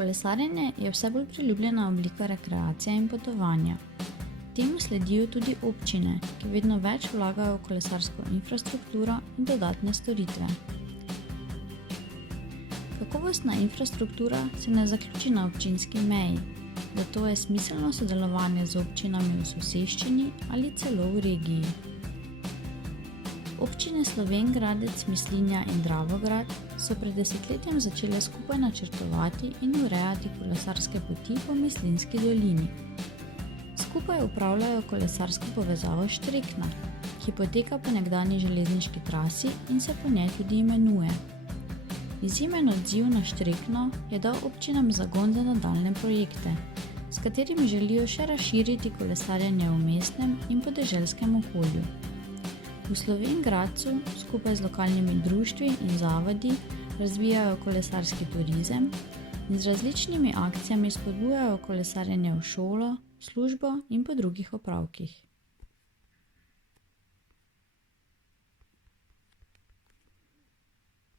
Kolesarjenje je vse bolj priljubljena oblika rekreacije in potovanja. Temu sledijo tudi občine, ki vedno več vlagajo v kolesarsko infrastrukturo in dodatne storitve. Kakovostna infrastruktura se ne zaključi na občinski meji, zato je smiselno sodelovanje z občinami v soseščini ali celo v regiji. Občine Slovenj Gradec, Mislinja in Dravograd so pred desetletjem začele skupaj načrtovati in urejati kolesarske poti po Mislinjski dolini. Skupaj upravljajo kolesarsko povezavo Štrekna, ki poteka po nekdanji železniški trasi in se po njej tudi imenuje. Izjemen odziv na Štrekno je dal občinam zagon za nadaljnje projekte, s katerimi želijo še razširiti kolesarjenje v mestnem in podeželskem okolju. V Slovenj Gradcu skupaj z lokalnimi društvi in zavodi razvijajo kolesarski turizem in z različnimi akcijami spodbujajo kolesarjenje v šolo, službo in po drugih opravkih.